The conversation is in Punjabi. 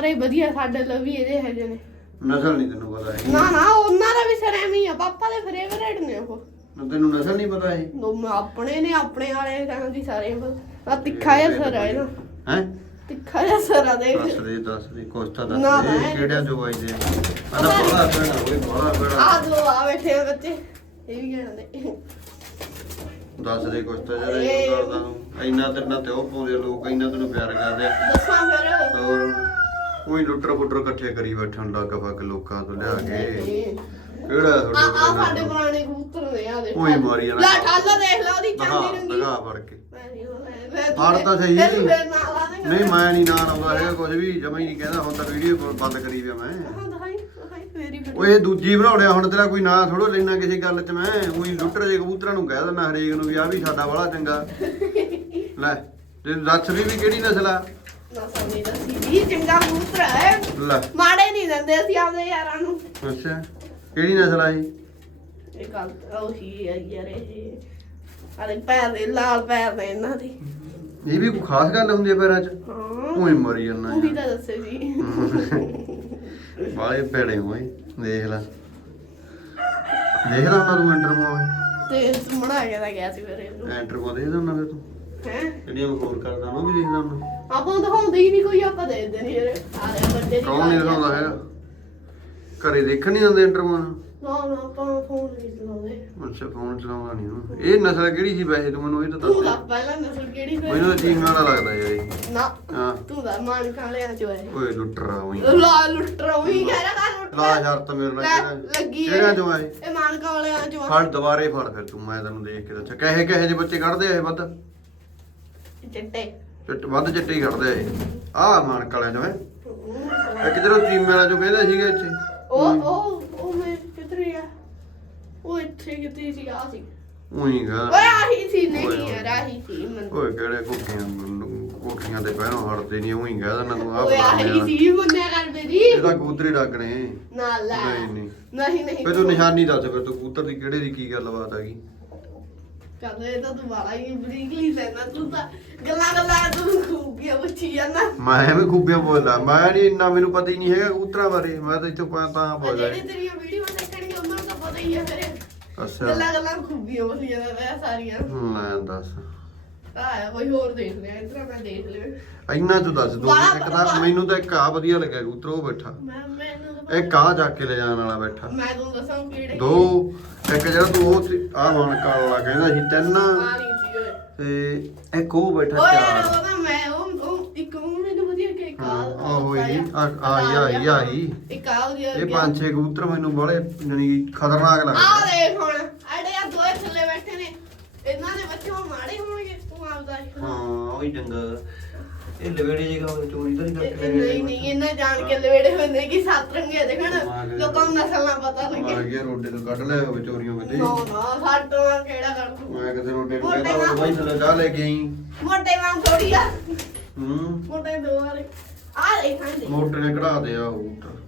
ਪਰ ਇਹ ਵਧੀਆ ਸਾਡੇ ਲਈ ਵੀ ਇਹਦੇ ਹੈਗੇ ਨੇ। ਨਸਲ ਨਹੀਂ ਤੈਨੂੰ ਪਤਾ ਹੈ ਨਾ ਨਾ ਉਹਨਾਂ ਦਾ ਵੀ ਸਰੈਮ ਹੀ ਆ ਪਾਪਾ ਦੇ ਫੇਵਰੇਟ ਨੇ ਉਹ। ਤੈਨੂੰ ਨਸਲ ਨਹੀਂ ਪਤਾ ਹੈ ਦੋ ਮੈਂ ਆਪਣੇ ਨੇ ਆਪਣੇ ਵਾਲੇ ਕਹਿੰਦਾ ਦੀ ਸਾਰੇ ਆ। ਤਿੱਖਾ ਜਿਹਾ ਸਰ ਆ ਇਹਦਾ। ਹੈ? ਤਿੱਖਾ ਜਿਹਾ ਸਰ ਆ ਦੇਖ। ਦੱਸ ਦੇ ਦੱਸ ਦੇ ਕੁਛ ਤਾਂ ਦੱਸ ਨਾ, ਦੇ ਨਾ, ਇਹ ਕਿਹੜਿਆਂ ਚੋਂ ਆਈ ਦੇ ਆਦਾ ਬੜਾ ਬੜਾ ਓਏ ਬੜਾ ਬੜਾ ਆ ਦੋ ਆ ਬੈਠੇ ਆ ਬੱਚੇ। ਇਹ ਵੀ ਕਹਿੰਦੇ ਦੱਸ ਦੇ ਕੁਛ ਤਾਂ ਜਰਾ ਇਹ ਕਰਦਾ ਨੂੰ ਇੰਨਾ ਤੇਰੇ ਨਾਲ ਤੇ ਉਹ ਪਾਉਂਦੇ ਆ ਲੋਕ ਇੰਨਾ ਤੈਨੂੰ ਪਿਆਰ ਕਰਦੇ ਆ। ਦੱਸਾਂ ਫਿਰ। ਹੋਰ। ਕੋਈ ਲੁੱਟਰ ਫੁੱਟਰ ਇਕੱਠੇ ਕਰੀ ਬੈਠਣ ਲੱਗ ਫੱਕ ਲੋਕਾਂ ਤੋਂ ਲਿਆ ਕੇ। ਕਿਹੜਾ ਆ ਆ ਸਾਡੇ ਪੁਰਾਣੇ ਕਬੂਤਰ ਨੇ ਆ ਦੇਖ। ਉਹੀ ਮਾਰੀ ਜਾਣਾ। ਲੈ ਠਾਲਾ ਦੇਖ ਲਾ ਉਹਦੀ ਦਗਾ ਚਾਂਦੀ ਰੰਗੀ। ਦਗਾ ਫੜ ਕੇ। ਉਹ ਫੜ ਤਾਂ ਸਹੀ। ਨਹੀਂ ਮੈਂ ਨਹੀਂ ਨਾਲ ਆਉਂਦਾ ਹੈਗਾ ਕੁਝ ਵੀ ਜਮਾ ਹੀ ਨਹੀਂ ਕਹਿੰਦਾ ਹੁਣ ਤਾਂ ਵੀਡੀਓ ਬੰਦ ਕਰੀ ਪਿਆ ਮੈਂ। ਓਏ ਦੂਜੀ ਬਣਾਉਣਿਆ ਹੁਣ ਤੇਰਾ ਕੋਈ ਨਾਂ ਥੋੜੋ ਲੈਣਾ ਕਿਸੇ ਗੱਲ 'ਚ ਮੈਂ। ਉਹੀ ਲੁੱਟਰ ਜੇ ਕਬੂਤਰਾਂ ਨੂੰ ਕਹਿ ਦਿੰਦਾ ਹਰੇਕ ਨੂੰ ਵੀ ਆ ਵੀ ਸਾਡਾ ਬੜਾ ਚੰਗਾ। ਲੈ ਤੇ ਦੱਸ ਵੀ ਵੀ ਕਿਹੜੀ ਨਸਲ ਆ? ਨਾ ਹੈ। ਲੈ। ਮਾੜੇ ਨਹੀਂ ਦਿੰਦੇ ਅਸੀਂ ਆਪਦੇ ਯਾਰਾਂ ਨੂੰ। ਅੱਛਾ। ਕਿਹੜੀ ਨਸਲ ਆ ਇਹ? ਇਹ ਗੱਲ ਉਹ ਹੀ ਆ ਯਾਰ ਇਹ। ਅਰੇ ਪੈਰ ਦੇ ਲਾਲ ਪੈਰ ਨੇ ਇਹਨਾਂ ਦੇ। ਇਹ ਵੀ ਕੋਈ ਖਾਸ ਗੱਲ ਹੁੰਦੀ ਹੈ ਪੈਰਾਂ 'ਚ? ਹਾਂ। ਉਹੀ ਮਰੀ ਜਾਂਦਾ ਉਹ ਵੀ ਤਾਂ ਦੱਸੇ ਜੀ ਬਾਲੇ ਭੇੜੇ ਹੋਏ ਦੇਖ ਲੈ। ਦੇਖਦਾ ਹੁੰਦਾ ਤੂੰ ਐਂਟਰ ਮੋਏ ਤੇ ਸੁਮਣਾ ਗਿਆ ਤਾਂ ਗਿਆ ਸੀ ਫਿਰ ਇਹਨੂੰ? ਐਂਟਰ ਮੋ ਦੇਖਦਾ ਹੁੰਦਾ ਫਿਰ ਤੂੰ। ਹੈ? ਜਿਹੜੀਆਂ ਮੈਂ ਹੋਰ ਕਰਦਾ ਮੈਂ ਉਹ ਵੀ ਦੇਖਦਾ ਹੁੰਦਾ ਆਪਾਂ ਨੂੰ ਦਿਖਾਉਂਦੇ ਹੀ ਨਹੀਂ ਕੋਈ ਆਪਾਂ ਦੇ ਦਿੰਦੇ ਨਹੀਂ ਯਾਰ ਆ ਰਿਹਾ ਵੱਡੇ ਦੀ ਕੌਣ ਨਹੀਂ ਦਿਖਾਉਂਦਾ ਹੈਗਾ? ਘਰੇ ਦੇਖਣ ਨਹੀਂ ਆਉਂਦੇ ਐਂਟਰ ਮੋ ਨਾ ਨਾ ਆਪਾਂ ਫੋਨ ਨਹੀਂ ਚਲਾਉਂਦੇ। ਅੱਛਾ ਫੋਨ ਚਲਾਉਂਦਾ ਨਹੀਂ ਉਹ ਇਹ ਨਸਲ ਕਿਹੜੀ ਸੀ ਵੈਸੇ ਤੂੰ ਮੈਨੂੰ ਇਹ ਤਾਂ ਤੂੰ ਦਾ ਦੱਸ ਪਹਿਲਾਂ ਨਸਲ ਕਿਹੜੀ ਫਿਰ ਮੈਨੂੰ ਤਾਂ ਚੀਨ ਵਾਲਾ ਲੱਗਦਾ ਯਾਰ ਇਹ। ਨਾ ਹਾਂ। ਤੂੰ ਦਾ ਮਾਨ ਕਾਲਿਆਂ ਚ ਹੋਏ ਓਏ ਲੁੱਟਰਾ ਉਹੀ। ਲਾ ਲੁੱਟਰ ਉਹੀ ਕਹਿ ਰਿਹਾ ਤਾਂ ਲੁੱਟਰ। ਲਾ ਯਾਰ ਤਾਂ ਮੇਰੇ ਨਾਲ ਲੈ, ਕਿਹੜਾ ਲੱਗੀ ਹੈ। ਕਿਹੜਾ ਜੋ ਆਏ? ਇਹ ਮਾਨ ਕਾਲਿਆਂ ਚ ਫੜ ਦੁਬਾਰੇ ਫੜ ਫਿਰ ਤੂੰ ਮੈਂ ਤੈਨੂੰ ਦੇਖ ਕੇ ਦੱਸਾਂ ਕਹੇ ਕਹੇ ਜੇ ਬੱਚੇ ਕੱਢਦੇ ਆ ਇਹ ਵੱਧ। ਚਿੱਟੇ। ਚਿੱਟ ਵੱਧ ਚਿੱਟੇ ਹੀ ਕੱਢਦੇ ਆ ਇਹ। ਆਹ ਮਾਨਕ ਵਾਲਿਆਂ ਚੋਂ ਹੈ ਇੱਕ ਜਦੋਂ ਚੀਮੇ ਵਾਲਾ ਚੋਂ ਕਹਿੰਦੇ ਸੀਗੇ ਇੱਥੇ? ਉਹ ਉਹ ਉਹ ਮੈਂ ਕਿੱਧਰ ਗਿਆ ਉਹ ਇੱਥੇ ਕਿਤੇ ਸੀ ਆ ਸੀ। ਉਹੀ ਗਾ ਓਏ ਆਹੀ ਸੀ ਨਹੀਂ। ਯਾਰ ਆਹੀ ਸੀ ਮਨ। ਓਏ ਕਿਹੜੇ ਕੋਠੀਆਂ ਕੋਠੀਆਂ ਤੇ ਪਹਿਰੋਂ ਹਟਦੇ ਨਹੀਂ ਉਹੀ ਕਹਿ ਦਿੰਦਾ ਤੂੰ ਆਹ ਓਏ ਆਹੀ ਬਣਾਉਂਦੇ ਸੀ ਮੰਨਿਆ ਕਰ ਮੇਰੀ। ਇਹਦਾ ਕਬੂਤਰੀ ਡੱਕਣੇ ਨਾ। ਲੈ। ਨਹੀਂ, ਨਹੀਂ। ਨਹੀਂ ਨਹੀਂ ਫਿਰ ਤੂੰ ਨਿਸ਼ਾਨੀ ਦੱਸ ਫਿਰ ਤੂੰ ਕਬੂਤਰ ਦੀ ਕਿਹੜੇ ਦੀ ਕੀ ਗੱਲਬਾਤ ਹੈਗੀ? ਕਹਿੰਦੇ ਇਹ ਤਾਂ ਤੂੰ ਬਾਲਾ ਹੀ ਬਰੀਕਲੀ ਸੈਨਾ ਤੂੰ ਤਾਂ ਗੱਲਾਂ ਗੱਲਾਂ ਤੂੰ ਖੂਬੀਆਂ ਪੁੱਛੀ ਜਾਂਦਾ। ਮੈਂ ਐਵੇਂ ਖੂਬੀਆਂ ਬੋਲਦਾ ਮੈਂ ਨਹੀਂ ਇੰਨਾ ਮੈਨੂੰ ਪਤਾ ਹੀ ਨਹੀਂ ਹੈਗਾ ਕਬੂਤਰਾਂ ਬਾਰੇ ਮੈਂ ਤਾਂ ਇੱਥੋਂ ਪਾ ਤਾਂ ਬੋਲਦਾ ਜਿਹੜੀ ਤੇਰੀਆਂ ਵੀਡੀਓ ਦੇਖਣਗੇ ਉਹਨਾਂ ਨੂੰ ਤਾਂ ਪਤਾ ਹੀ ਆ ਫਿਰ। ਅੱਛਾ। ਗੱਲਾਂ ਗੱਲਾਂ ਖੂਬੀਆਂ ਬੋਲੀ ਜਾਂਦਾ ਮੈਂ ਸਾਰੀਆਂ। ਮੈਂ ਦੱਸ। ਆ ਕੋਈ ਹੋਰ ਦੇਖ ਲਿਆ ਇਧਰ ਮੈਂ ਦੇਖ ਲਿਆ। ਇੰਨਾ ਤੂੰ ਦੱਸ ਦੋ ਇੱਕ ਤਾਂ। ਮੈਨੂੰ ਤਾਂ ਇੱਕ ਆ ਵਧੀਆ ਲੱਗਿਆ ਕਬੂਤਰ ਉਹ ਬੈਠਾ। ਮੈਂ ਮੈਨੂੰ ਇੱਕ ਆ ਜਾ ਕੇ ਲੈ ਜਾਣ ਵਾਲਾ ਬੈਠਾ? ਮੈਂ ਤੁਹਾਨੂੰ ਦੱਸਾਂ ਕਿਹੜੇ ਦੋ ਇੱਕ ਜਿਹੜਾ ਤੂੰ ਉਹ ਆ ਮਨ ਕਾਲਾ ਕਹਿੰਦਾ ਸੀ ਤਿੰਨ। ਆ ਨਹੀਂ ਸੀ ਓਏ ਤੇ ਇੱਕ ਉਹ ਬੈਠਾ ਓਏ ਚਾਰ। ਉਹ ਨਾ ਮੈਂ ਉਹ ਉਹ ਇੱਕ ਉਹ ਮੈਨੂੰ ਵਧੀਆ ਕਿ ਇੱਕ ਹਾਂ ਆ। ਆਹੋ ਹੀ ਇੱਕ ਆ ਇਹ ਪੰਜ ਛੇ ਕਬੂਤਰ ਮੈਨੂੰ ਬੜੇ ਜਾਨੀ ਖਤਰਨਾਕ ਆ। ਲੱਗਦੇ ਦੇਖ ਹੁਣ ਅੜੇ ਆ ਦੋਏ ਥੱਲੇ ਬੈਠੇ ਨੇ। ਇਹਨਾਂ ਦੇ ਬੱਚੇ ਹੁਣ ਮਾੜੇ ਹੋਣਗੇ ਤੂੰ ਆਪਦਾ ਹੀ। ਹਾਂ ਉਹੀ ਚੰਗਾ। ਇਹ ਲਵੇੜੇ ਜਗਾ ਚੋਰੀ ਤਾਂ ਨਹੀਂ ਕਰਕੇ ਨਹੀਂ ਨਹੀਂ ਇਹਨਾਂ ਜਾਣ ਕੇ ਲਵੇੜੇ ਨੇ ਕਿ ਸੱਤ ਰੰਗੇ ਦੇਖਣ ਲੋਕਾਂ ਨੂੰ ਨਸਲ ਨਾ ਪਤਾ ਮਾਰ ਲੱਗੇ ਗਿਆ ਰੋਡੇ ਤੋਂ ਕੱਢ ਲਿਆ ਹੋਵੇ ਚੋਰੀਆਂ ਕਿਤੇ ਨਾ ਨਾ ਵਾਂ ਕਿਹੜਾ ਕਰ ਮੈਂ ਕਿਤੇ ਰੋਡੇ ਨੂੰ ਕਹਿੰਦਾ ਉਹ ਬਾਈ ਥੱਲੇ ਜਾ ਲੈ ਕੇ ਆਈ। ਮੋਟੇ ਵਾਂ ਥੋੜੀ ਆ। ਹੂੰ। ਮੋਟੇ ਦੋ ਵਾਲੇ। ਆ ਦੇਖਾਂ ਦੇ ਮੋਟਰ ਨੇ ਕਢਾ ਦੇ ਆ ਕਬੂਤਰ